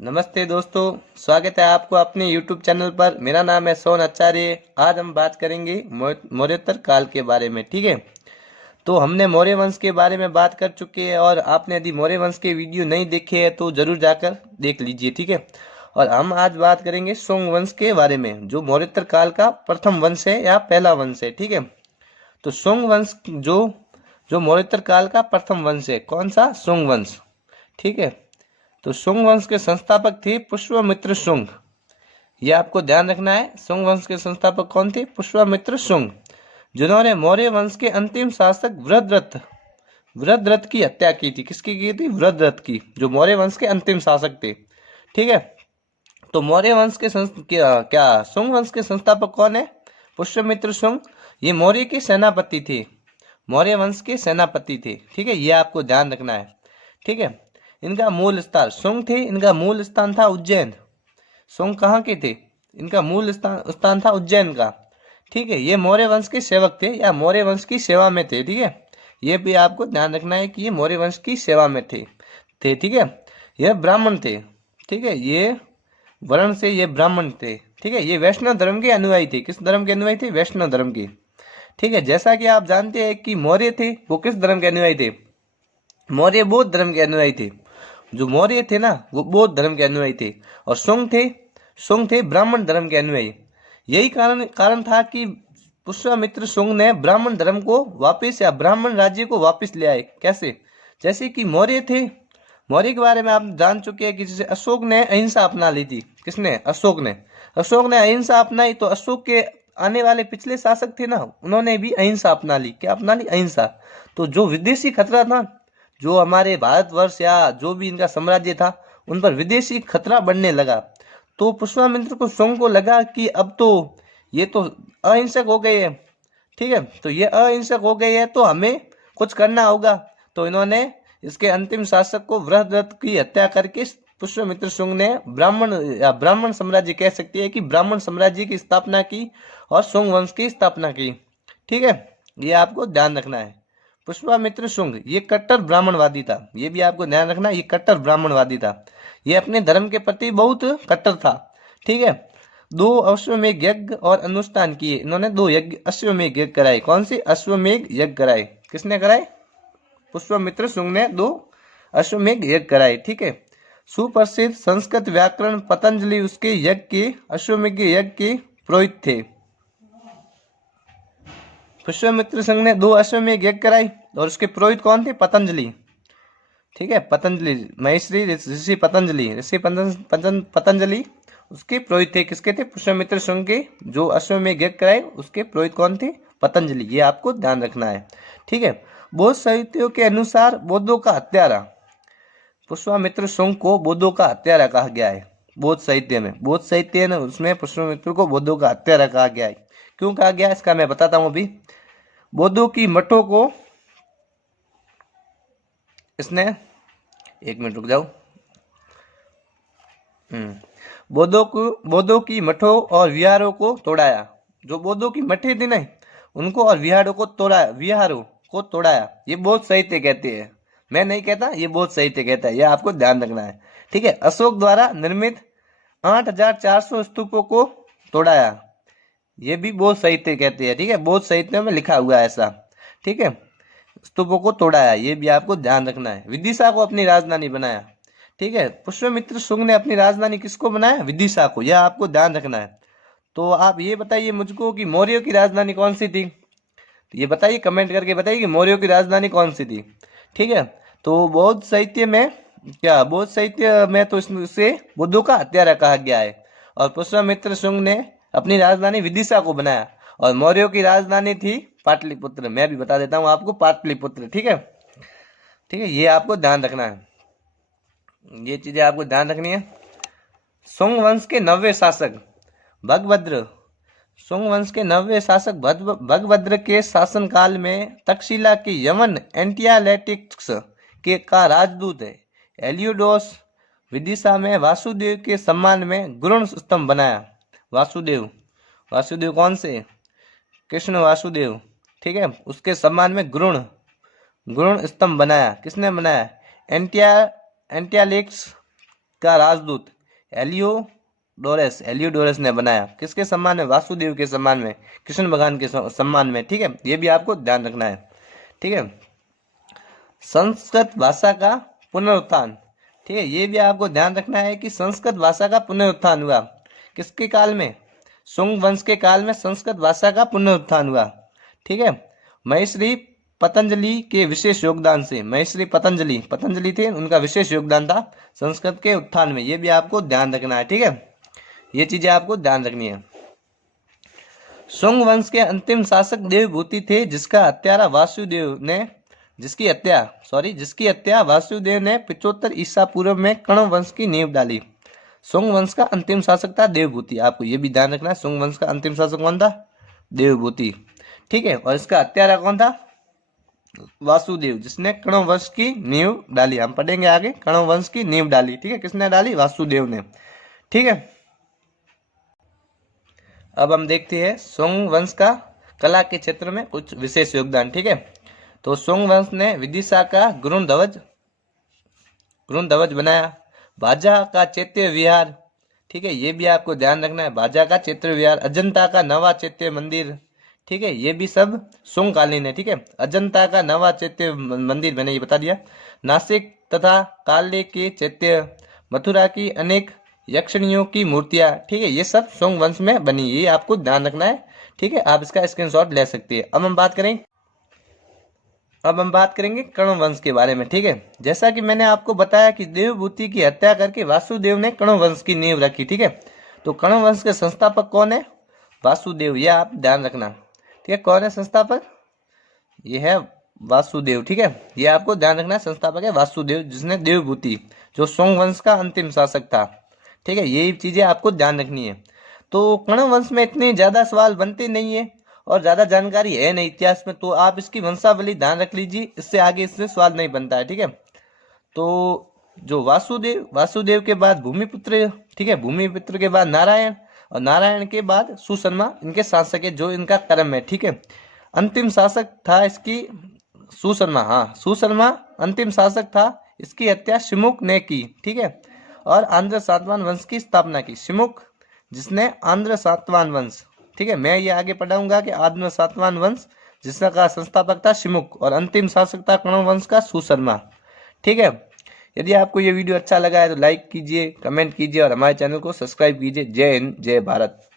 नमस्ते दोस्तों, स्वागत है आपको अपने YouTube चैनल पर। मेरा नाम है सोन आचार्य। आज हम बात करेंगे मौर्योत्तर काल के बारे में। ठीक है, तो हमने मौर्य वंश के बारे में बात कर चुके हैं और आपने यदि मौर्य वंश के वीडियो नहीं देखे हैं तो जरूर जाकर देख लीजिए। ठीक है, और हम आज बात करेंगे सोंग वंश के बारे में, जो मौर्योत्तर काल का प्रथम वंश है या पहला वंश है। ठीक है, तो सोंग वंश जो जो मौर्योत्तर काल का प्रथम वंश है, कौन सा? सोंग वंश। ठीक है, तो शुंग वंश के संस्थापक थे पुष्यमित्र शुंग। ये आपको ध्यान रखना है। शुंग वंश के संस्थापक कौन थे? पुष्यमित्र शुंग, जिन्होंने मौर्य वंश के अंतिम शासक वृद्धरथ की हत्या की थी। किसकी की थी? वृद्धरथ की, जो मौर्य वंश के अंतिम शासक थे। ठीक है, तो मौर्य वंश के शुंग वंश के संस्थापक कौन है? पुष्यमित्र शुंग। ये मौर्य के सेनापति थे, मौर्य वंश के सेनापति थे। ठीक है, ये आपको ध्यान रखना है। ठीक है, इनका मूल स्थान शुंग थे, इनका मूल स्थान था उज्जैन। शुंग कहाँ के थे? इनका मूल स्थान था उज्जैन का। ठीक है, ये मौर्य वंश के सेवक थे या मौर्य वंश की सेवा में थे। ठीक है, ये भी आपको ध्यान रखना है कि ये मौर्य वंश की सेवा में थे। ठीक है, ये ब्राह्मण थे। ठीक है, ये वर्ण से ये ब्राह्मण थे। ठीक है, ये वैष्णव धर्म के अनुयायी थे। किस धर्म के अनुयायी थे? वैष्णव धर्म के। ठीक है, जैसा कि आप जानते हैं कि मौर्य थे वो किस धर्म के अनुयायी थे? मौर्य बौद्ध धर्म के अनुयायी थे। जो मौर्य थे ना, वो बौद्ध धर्म के अनुयायी थे। और शुंग थे ब्राह्मण धर्म के अनुयायी। यही कारण था कि पुष्यमित्र शुंग ने ब्राह्मण धर्म को वापस या ब्राह्मण राज्य को वापस ले आए। कैसे? जैसे कि मौर्य थे, मौर्य के बारे में आप जान चुके हैं कि जैसे अशोक ने अहिंसा अपना ली थी। किसने? अशोक ने अहिंसा अपनाई। तो अशोक के आने वाले पिछले शासक थे ना, उन्होंने भी अहिंसा अपना ली। क्या अपना ली? अहिंसा। तो जो विदेशी खतरा था, जो हमारे भारतवर्ष या जो भी इनका साम्राज्य था, उन पर विदेशी खतरा बढ़ने लगा। तो पुष्यमित्र को शुंग को लगा कि अब तो ये तो अहिंसक हो गए हैं। ठीक है, तो ये अहिंसक हो गए हैं तो हमें कुछ करना होगा। तो इन्होंने इसके अंतिम शासक को वृद्धरथ की हत्या करके पुष्यमित्र शुंग ने ब्राह्मण साम्राज्य कह सकते हैं कि ब्राह्मण साम्राज्य की स्थापना की और शुंग वंश की स्थापना की। ठीक है, ये आपको ध्यान रखना है। पुष्यमित्र शुंग ये कट्टर ब्राह्मणवादी था। ये भी आपको ध्यान रखना, ये कट्टर ब्राह्मणवादी था। ये अपने धर्म के प्रति बहुत कट्टर था। ठीक है, 2 अश्वमेध यज्ञ और अनुष्ठान किए। इन्होंने 2 यज्ञ अश्वमेध यज्ञ कराए। कौन से? अश्वमेध यज्ञ कराए। किसने कराए? पुष्यमित्र शुंग ने 2 अश्वमेध यज्ञ कराए। ठीक है, सुप्रसिद्ध संस्कृत व्याकरण पतंजलि उसके यज्ञ के अश्वमेध यज्ञ के पुरोहित थे। पुष्यमित्र संघ ने 2 अश्वमेध यज्ञ कराई और उसके पुरोहित कौन थे? पतंजलि। ठीक है, पतंजलि, महेश्वरी ऋषि पतंजलि उसके पुरोहित थे। किसके थे? पुष्यमित्र शुंग के। जो अश्वमेध यज्ञ कराए उसके पुरोहित कौन थे? पतंजलि। ये आपको ध्यान रखना है। ठीक है, बौद्ध साहित्यों के अनुसार बौद्धों का हत्यारा, पुष्यमित्र शुंग को बौद्धों का हत्यारा कहा गया है। बौद्ध साहित्य में उसमें पुष्यमित्र को बौद्धों का हत्यारा कहा गया है। क्यों कहा गया इसका मैं बताता हूं अभी। बौद्धों की मठों को इसने, एक मिनट रुक जाओ। बौद्धों की मठों और विहारों को तोड़ाया। जो बौद्धों की मठे थी ना, उनको और विहारों को तोड़ाया। ये बौद्ध साहित्य कहते हैं, मैं नहीं कहता, ये बौद्ध साहित्य कहता है। ये आपको ध्यान रखना है। ठीक है, अशोक द्वारा निर्मित 8400 स्तूपों को तोड़ाया। ये भी बौद्ध साहित्य कहते हैं। ठीक है, बौद्ध साहित्य में लिखा हुआ है ऐसा। ठीक है, स्तूपों को तोड़ाया, ये भी आपको ध्यान रखना है। विदिशा को अपनी राजधानी बनाया। ठीक है, पुष्यमित्र शुंग ने अपनी राजधानी किसको बनाया? विदिशा को। यह आपको ध्यान रखना है। तो आप ये बताइए मुझको कि मौर्यों की राजधानी कौन सी थी? तो ये बताइए, कमेंट करके बताइए कि मौर्यों की राजधानी कौन सी थी। ठीक है, तो बौद्ध साहित्य में तो इसे बुद्धों का हत्यारा कहा गया है। और पुष्यमित्र शुंग ने अपनी राजधानी विदिशा को बनाया और मौर्यों की राजधानी थी पाटलिपुत्र। मैं भी बता देता हूं आपको, पाटलिपुत्र। ठीक है, ये आपको ध्यान रखना है। ये चीजें आपको ध्यान रखनी है। शुंग वंश के 90 शासक भगभद्र। शुंग वंश के 90 शासक भगभद्र के शासनकाल में तक्षशिला के यवन एंटियालेटिक्स का राजदूत है हेलियोडोस विदिशा में वासुदेव के सम्मान में गुरुण स्तंभ बनाया। वासुदेव कौन से? कृष्ण वासुदेव। ठीक है, उसके सम्मान में गुरुण स्तंभ बनाया। किसने बनाया? एंटियालेक्स का राजदूत हेलियोडोरस ने बनाया। किसके सम्मान में? वासुदेव के सम्मान में, कृष्ण भगवान के सम्मान में। ठीक है, ये भी आपको ध्यान रखना है। ठीक है, संस्कृत भाषा का पुनरुत्थान। ठीक है, ये भी आपको ध्यान रखना है कि संस्कृत भाषा का पुनरुत्थान हुआ किसके काल में? शुंग वंश के काल में संस्कृत भाषा का पुनरुत्थान हुआ। ठीक है, महर्षि पतंजलि के विशेष योगदान से, महर्षि पतंजलि थे, उनका विशेष योगदान था संस्कृत के उत्थान में। ये भी आपको ध्यान रखना है। ठीक है, ये चीजें आपको ध्यान रखनी है। शुंग वंश के अंतिम शासक देवभूति थे, जिसकी हत्या वासुदेव ने 75 ईसा पूर्व में कण्व वंश की नींव डाली। शुंग वंश का अंतिम शासक था देवभूति। आपको ये भी ध्यान रखना है, शुंग वंश का अंतिम शासक कौन था? देवभूति। ठीक है, और इसका हत्यारा कौन था? वासुदेव, जिसने कण्व वंश की नींव डाली। हम पढ़ेंगे आगे, कण्व वंश की नींव डाली। ठीक है, किसने डाली? वासुदेव ने। ठीक है, अब हम देखते हैं शुंग वंश का कला के क्षेत्र में कुछ विशेष योगदान। ठीक है, तो शुंग वंश ने विदिशा का गुरुण ध्वज बनाया, भाजा का चैत्य विहार। ठीक है, ये भी आपको ध्यान रखना है, भाजा का चैत्य विहार, अजंता का नवा चैत्य मंदिर। ठीक है, ये भी सब शुंग कालीन है। ठीक है, अजंता का नवा चैत्य मंदिर मैंने ये बता दिया। नासिक तथा काले के चैत्य, मथुरा की अनेक यक्षिणियों की मूर्तियां। ठीक है, ये सब शुंग वंश में बनी, ये आपको ध्यान रखना है। ठीक है, आप इसका स्क्रीनशॉट ले सकते हैं। अब हम बात करेंगे कण्व वंश के बारे में। ठीक है, जैसा कि मैंने आपको बताया कि देवभूति की हत्या करके वासुदेव ने कण्व वंश की नींव रखी। ठीक है, तो कण्व वंश के संस्थापक कौन है? वासुदेव, यह आप ध्यान रखना। ठीक है, कौन है संस्थापक? ये है वासुदेव। ठीक है, ये आपको ध्यान रखना है, संस्थापक है वासुदेव, जिसने देवभूति, जो शुंग वंश का अंतिम शासक था। ठीक है, यही चीजें आपको ध्यान रखनी है। तो कण्व वंश में इतने ज्यादा सवाल बनते नहीं है और ज्यादा जानकारी है नहीं इतिहास में, तो आप इसकी वंशावली ध्यान रख लीजिए, इससे आगे इससे सवाल नहीं बनता है। ठीक है, तो जो वासुदेव के बाद भूमिपुत्र, ठीक है, भूमिपुत्र के बाद नारायण, और नारायण के बाद सुशर्मा इनके शासक है, जो इनका क्रम है। ठीक है, अंतिम शासक था इसकी सुशर्मा। हाँ, सुशर्मा अंतिम शासक था, इसकी हत्या शिमुक ने की। ठीक है, और आंध्र सातवाहन वंश की स्थापना की। शिमुक, जिसने आंध्र सातवाहन वंश, ठीक है, मैं ये आगे पढ़ाऊंगा कि आंध्र सातवाहन वंश जिसका संस्थापक था शिमुक और अंतिम शासक था कण्व वंश का सुशर्मा। ठीक है, यदि आपको ये वीडियो अच्छा लगा है तो लाइक कीजिए, कमेंट कीजिए और हमारे चैनल को सब्सक्राइब कीजिए। जय हिंद, जय भारत।